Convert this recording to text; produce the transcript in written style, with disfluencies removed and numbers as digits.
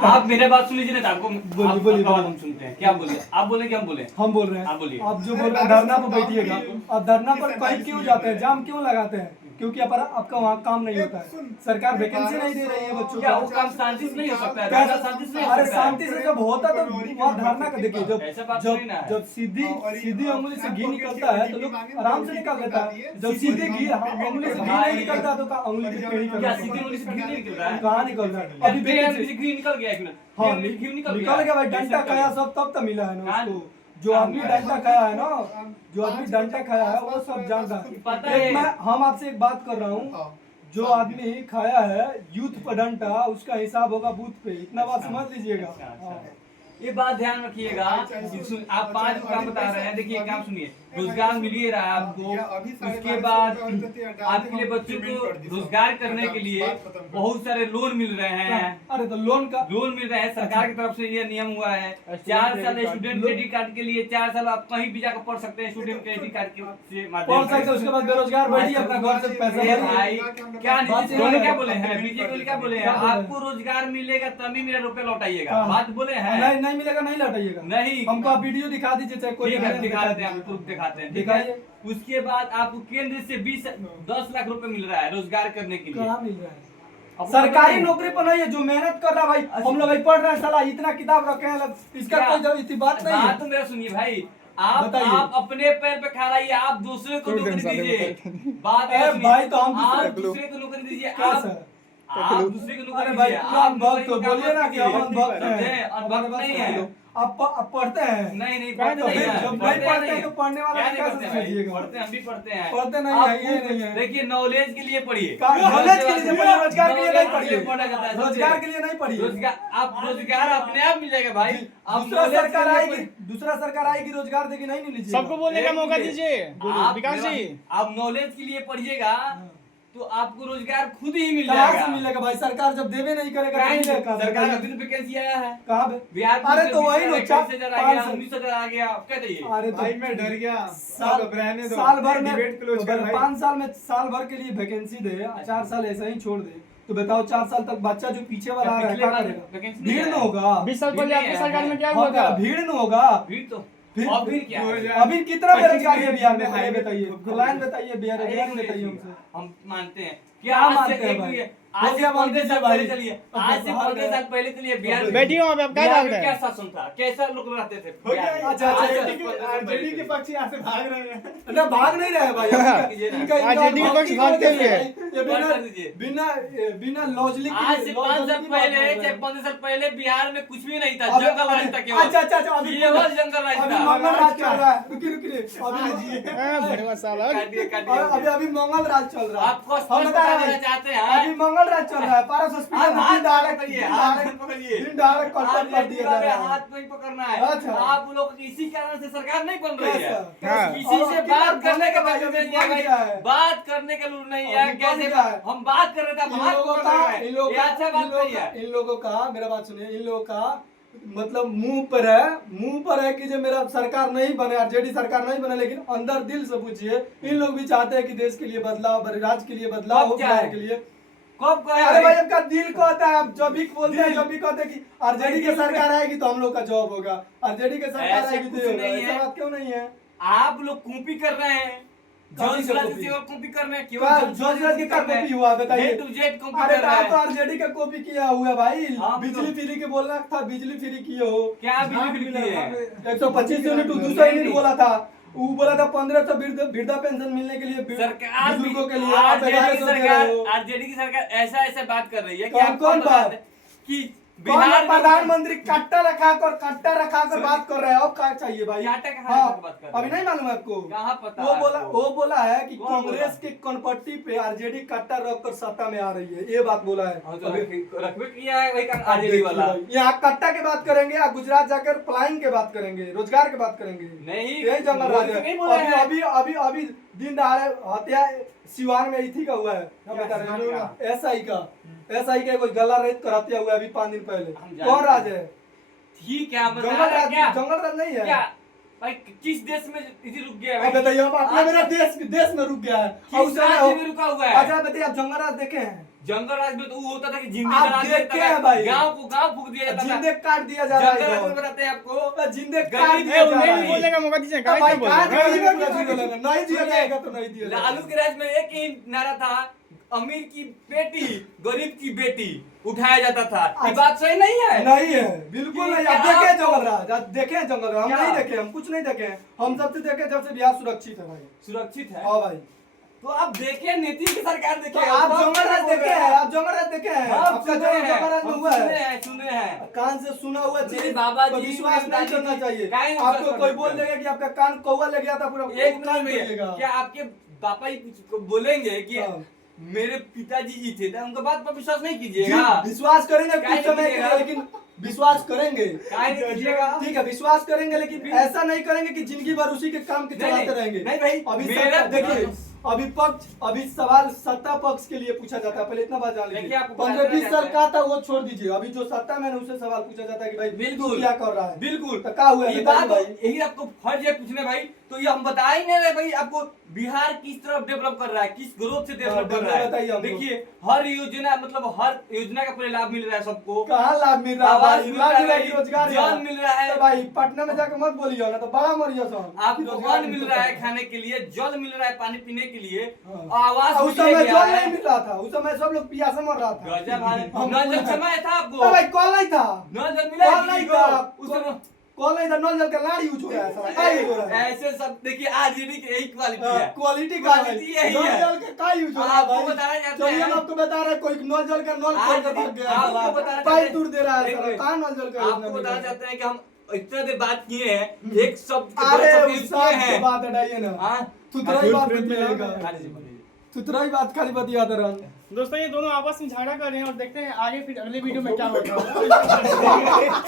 लगता है। आप मेरे बात सुन लीजिए ना, आपको बोलिए, बोलिए, आपका बात हम सुनते हैं। क्या बोले आप, बोले कि हम बोले? हम बोल रहे आप हैं, बोलिए। आप जो बोल रहे हैं धरना पर बैठिएगा। आप धरना पर कहीं क्यों जाते हैं, जाम क्यों लगाते हैं? क्योंकि आपका वहाँ काम नहीं होता है, सरकार वैकेंसी नहीं दे रही है बच्चों क्या वो को। काम शांति से नहीं हो सकता है? कैसे? धरना शांति से नहीं हो अरे सकता है? शांति से जब होता तो वहाँ धरना का देखिए, ऐसा बात जब नहीं ना है। जब सीधी सीधी उंगली से घी निकलता है तो लोग आराम से निकाल लेता है। जब सीधी घी उंगली से घी नहीं निकलता तो उंगली की टेढ़ी कर क्या देता सीधी है। उंगली से घी नहीं निकल रहा है? कहाँ निकल रहा है? अभी बेहद वैकेंसी घी निकल गया, एक मिनट। हाँ घी निकल गया भाई, डंडा खाया सब तब तो मिला है ना उसको। जो आदमी डंडा खाया है ना, जो आदमी डंडा खाया है वो सब जानता पता है। है। मैं हम आपसे एक बात कर रहा हूँ, जो आदमी खाया है यूथ पर डंडा, उसका हिसाब होगा बूथ पे, इतना बात समझ लीजिएगा। अच्छा। ये बात ध्यान रखिएगा। आप 5 काम बता रहे हैं, देखिए काम सुनिए। रोजगार मिल ही रहा है आपको, उसके बाद आपके लिए बच्चों को रोजगार करने के लिए बहुत सारे लोन मिल रहे हैं। अरे तो लोन मिल रहे हैं, सरकार की तरफ से ये नियम हुआ है। 4 साल स्टूडेंट क्रेडिट कार्ड के लिए 4 साल आप कहीं भी जाकर पढ़ सकते हैं स्टूडेंट क्रेडिट कार्ड के माध्यम कौन सा, उसके बाद बेरोजगार बैठिए अपना घर से पैसा ये भरिए। भाई क्या नीतीश बात जी क्या है। बोले हैं, बीजेपी क्या बोले हैं? आपको रोजगार मिलेगा तभी मेरा रुपए लौटाइएगा, बात बोले हैं। नहीं मिलेगा नहीं लौटाइएगा। नहीं, हमको आप वीडियो दिखा दीजिए, चाहे कोई ठीक है भी दिखाते हैं, प्रूफ दिखाते हैं, दिखाइए। उसके बाद आपको केंद्र से 10 लाख रुपए मिल रहा है रोजगार करने के लिए। कहाँ मिल रहा है? सरकारी नौकरी पर नहीं है, जो मेहनत कर रहा है भाई। हम लोग भाई पढ़ रहे हैं, साला इतना किताब रखे हैं, इसका कोई इतनी बात नहीं है। बात तो मेरा सुनिए भाई, आप अपने पैर पे खा रही है, आप दूसरे को नौकरी दीजिए। बात भाई तो हम आप दूसरे को नौकरी दीजिए, आप दूसरे को अरे नौकरी भाई दीजिए। हम भक्त तो बोलिए ना कि हम भक्त हैं हैं और भक्त नहीं है। आप पढ़ते हैं? नहीं तो पढ़ते फिर हैं। जब नहीं पढ़ते हैं तो पढ़ने वाला क्या नहीं कैसे पढ़ते हैं? समझिएगा? पढ़ते हैं, हम भी पढ़ते हैं। पढ़ते नहीं है, ये नहीं है। देखिए नॉलेज के लिए पढ़िए, नॉलेज के लिए पढ़िए, रोजगार के लिए नहीं पढ़िए। पढ़ा जाता है, रोजगार के लिए नहीं पढ़िए। रोजगार अपने आप मिल जाएगा भाई। आप दूसरा knowledge सरकार के लिए आएगी, दूसरा सरकार आएगी, रोजगार देगी, नहीं लीजिए। सबको बोलने का मौका दीजिए आप विकास जी। आप नॉलेज के लिए पढ़िएगा तो आपको रोजगार खुद ही मिल कहाँ जाएगा। से मिलेगा भाई? सरकार जब देवे नहीं करेगा तो मिलेगा कहाँ से? सरकार का दिन वैकेंसी आया है कहाँ पे? बिहार अरे तो वही लो, 20,000 आ गया, 19,000 आ गया, क्या चाहिए? अरे भाई मैं डर गया। साल घबराने दो। साल भर में डिबेट क्लोज कर भाई। 5 साल में साल भर के लिए वैकेंसी दे, 4 साल ऐसे ही छोड़ दे, तो बताओ 4 साल तक बच्चा जो पीछे वाला आ रहा है पिछले क्या बार करेगा? वैकेंसी भीड़ नहीं न आया। होगा, 20 साल पहले आपकी सरकार में क्या हुआ हाँ, था? भीड़ न होगा। भीड़ तो फिर- और भीड़ क्या है? अभी कितना बेरोजगारी है बिहार में? में हाई हाई बताइए, लाइन बताइए, बेरोजगारी बताइए हमसे। हम मानते हैं क्या आज से मानते हैं एक भाई? आज से 15 साल भाई। पहले चलिए, आज से 15 साल पहले चलिए बिहार में बैठिए वहाँ पे, आप क्या बिहार भाग में रहे क्या हैं? शासन था, कैसा लोग रहते थे हो गया। बिहार में? अच्छा, आज से अच्छा, 15 साल आरजेडी पहले के पक्ष यहाँ से भाग रहे हैं। ना भाग नहीं रहे भाई, आरजेडी के पक्ष भागते हुए। ये बिना बिना लॉजिक आज से 5 साल पहले, चाहे 15 साल पहले बिहार में कुछ भी नहीं था, अभी- जंगल राज था केवल। अच्छा, अभी केवल जंगल राज अभी था। मंगल राज चल रहा है। रुकिए भड़वा साला। अभी मंगल राज चल रहा है। आपको हम स्पष्ट बता रहे बताना हैं, चाहते हैं अभी मंगल राज चल रहा है। पारस हॉस्पिटल में हाथ दिन दहाड़े पकड़िए, दिन हाथ दहाड़े पकड़िए। दिन दहाड़े कॉन्ट्रैक्ट कर दिया जा रहा है। हाथ नहीं पकड़ना अच्छा। है। आप लोग इसी कारण से सरकार नहीं बन रही है। कैसा? किसी से और बात करने का भाई लूर नहीं बन है गया भाई, है। बात करने का लूर नहीं और है। बन कैसे गया है। हम बात कर रहे थे, इन हाथ लोगों पकड़ का रहे हैं। ये अच्छा बात नहीं है। इन लोगों का मेरा बात सुनिए, इन लोगों का मतलब मुंह पर है कि जो मेरा सरकार नहीं बने, आरजेडी सरकार नहीं बने, लेकिन अंदर दिल से पूछिए, इन लोग भी चाहते हैं कि देश के लिए बदलाव, राज्य के लिए बदलाव हो, क्या बिहार है? के लिए। कब कहे अरे भाई आपका दिल कहता है, आप जब भी बोलते हैं, जब भी कहते हैं कि आरजेडी की सरकार आएगी तो हम लोग का जॉब होगा, आरजेडी की सरकार ऐसे आएगी कुछ तो ये होगा। नहीं ऐसा है। बात क्यों नहीं है? आप लोग कॉपी कर रहे हैं, कौन सी जॉन कॉपी? से और कॉपी कर रहे हैं, जोजराज की क्या कॉपी हुआ बताइए? A to Z कॉपी अरे कर रहे तो हैं। आरजेडी का कॉपी किया हुआ है भाई। हाँ, बिजली फ्री के बोलना था, बिजली फ्री किए हो। क्या बिजली फ्री किए हैं? 125 यूनिट 200 यूनिट बोला था, वो बोला था 1500 वृद्धा पेंशन मिलने के लिए सरकार बुजुर्गों के लिए। आप आरजेडी 1100 की दे रहे सरकार हो। आरजेडी की सरकार ऐसा बात कर रही है कि कौन- आपको कौन बता बात? दें कि कौन बिहार में प्रधानमंत्री कट्टा रखा कर बात कर रहे हैं? अब क्या चाहिए भाई? कट्टा कहाँ हाँ, रखा बात कर रहे हैं? अभी नहीं मालूम है आपको? कहाँ पता वो है बोला आपको? वो बोला है कि कौन कांग्रेस के कनपट्टी पे आरजेडी कट्टा रख कर सत्ता में आ रही है, ये बात बोला है। हाँ, तो रखबे किया है वही आरजेडी वाला। यहाँ कट्टा की बात करेंगे या गुजरात जाकर पलायन की बात करेंगे, रोजगार की बात करेंगे? नहीं, यही जंगल राज है। नहीं बोला है। अभी दिन दहाड़े हत्या सिवान में इथी का हुआ है, हम बता रहे सिवान हैं एसआई का कोई गला रेत कर हत्या हुआ है अभी 5 दिन पहले। हम जानते कौन राज हैं। है? ठीक है, बता जंगल रहे हैं राज, क्या? जंगल राज नहीं है। क्या भाई किस देश में इसी रुक गया अब है? बताइए, अब अपना मेरा देश में रुक गया है। किस राज्य में रुका हुआ है? अच्छा बताइए, आप जंगल राज देखे हैं? जंगल राज में तो वो होता था कि जिंदे आप जला देखे दिया हैं जाता भाई। था, गांव को गांव फूक दिया जाता था। जिंदे काट दिया जा रहा जंगल राज में है बताते हैं आपको, जिंदे गरीब काट ए, दिया जा उन्हें रहा भी है बोलने का मौका दीजिए, तो काहे भाई नहीं बोल काट रहे? गरीब को पूरा बोलेगा, नहीं दिया सुनिए, जाएगा तो नहीं दिया जाएगा। लालू के राज में एक ही नारा था, अमीर की बेटी गरीब की बेटी उठाया जाता था। ये बात सही नहीं है? नहीं है, बिल्कुल नहीं। आप क्या देखे आपको- जंगल राज, आप देखे जंगल राज, हम क्या? नहीं देखे, हम कुछ नहीं देखे हैं। हम सबसे देखे जब से बिहार सुरक्षित है भाई। सुरक्षित है। हाँ भाई, तो आप देखिए नीतीश की सरकार तो देखिए, आप अब जंगल राज बोल देखे रहे हैं, आप जंगल राज देखे हैं, हम आपका सुने जन्म हैं, जंगल राज में हम हुआ सुने है। हैं, सुने हैं। कान से सुना हुआ मेरे चीज बाबा पर जी, विश्वास मेरे नहीं दादी करना जी, चाहिए। काहे नहीं आपको विश्वास कोई करना बोल चाहिए? देगा कि आपका कान कौवा लग गया था, पूरा एक कान मिनट खुलिएगा। में क्या आपके पापा ही कुछ बोलेंगे कि हाँ। मेरे पिताजी जी थे, तो उनका बात पर विश्वास नहीं जी, कीजिएगा। विश्वास करेंगे काहे कुछ नहीं समय के कीजिएगा? लिए, लेकिन विश्वास करेंगे। काहे नहीं कीजिएगा? ठीक है, विश्वास करेंगे, लेकिन फिर- ऐसा नहीं करेंगे कि जिंदगी भर उसी के काम के नहीं, चलाते नहीं, रहेंगे। नहीं भाई, अभी मेरा देखिए, अभी पक्ष, अभी सवाल सत्ता पक्ष के लिए पूछा जाता है। पहले इतना बात जान देखिए, लीजिए, आपको 15-20 बताया साल जाता का था वो छोड़ दीजिए। अभी जो सत्ता में है उससे सवाल पूछा जाता है कि भाई बिल्कुल। तू क्या कर रहा है। बिल्कुल। तो क्या हुआ है ये बताइए बात भाई। यही आपको फर्ज है पूछने भाई, तो ये हम बता ही नहीं रहे भाई आपको बिहार किस तरफ डेवलप कर रहा है, किस ग्रोथ से डेवलप कर रहा बताइए है। हमको। देखिए हर योजना, मतलब हर योजना का पूरे लाभ मिल रहा है सबको। कहाँ लाभ मिल रहा है आवास भाई? मिल लाभ रहा मिल रहा है है, कि रोजगार जल मिल रहा है। तो भाई पटना में जाकर मत बोलिए ना, तो बड़ा मरियो सब आपको अन्न मिल रहा है खाने के लिए, जल मिल रहा है पानी पीने के लिए, हाँ। आवास उस मिल समय गया जल है। नहीं मिल रहा था, उस समय सब लोग प्यासे मर रहा था। गजब है। हम- नल जल समय था आपको? अरे भाई कॉल नहीं था, नल जल मिला कॉल नहीं था, उस समय कॉल नहीं था, नल जल का लाड़ यूज हो रहा है साला, क्या यूज हो रहा है? ऐसे सब देखिए, आरजेडी की यही क्वालिटी है। क्वालिटी का है, क्वालिटी यही नल है। जल का क्या यूज हो रहा है आपको भाई? बताया जाता चलिए है। हम आपको बता रहे हैं, कोई नल जल का नल खोल के भाग गया आपको साला, बताया पाइप जाता दूर दे रहा है एक साला, मिनट। कहाँ नल जल का आपको योजना बताना मिल रहा है? चाहते हैं कि हम इतने देर बात किए हैं, एक शब्द के अरे दो शब्द उस यूज किए सब की हैं। बात हटाइए ना, हाँ? तुतरा ही बात फ्रेम में बतियाएगा, हाँ जी, बोलिए। तुतरा ही बात खाली बतियाते रहना। दोस्तों ये दोनों आपस में झगड़ा कर रहे हैं और देखते हैं आगे फिर अगले वीडियो में क्या होगा।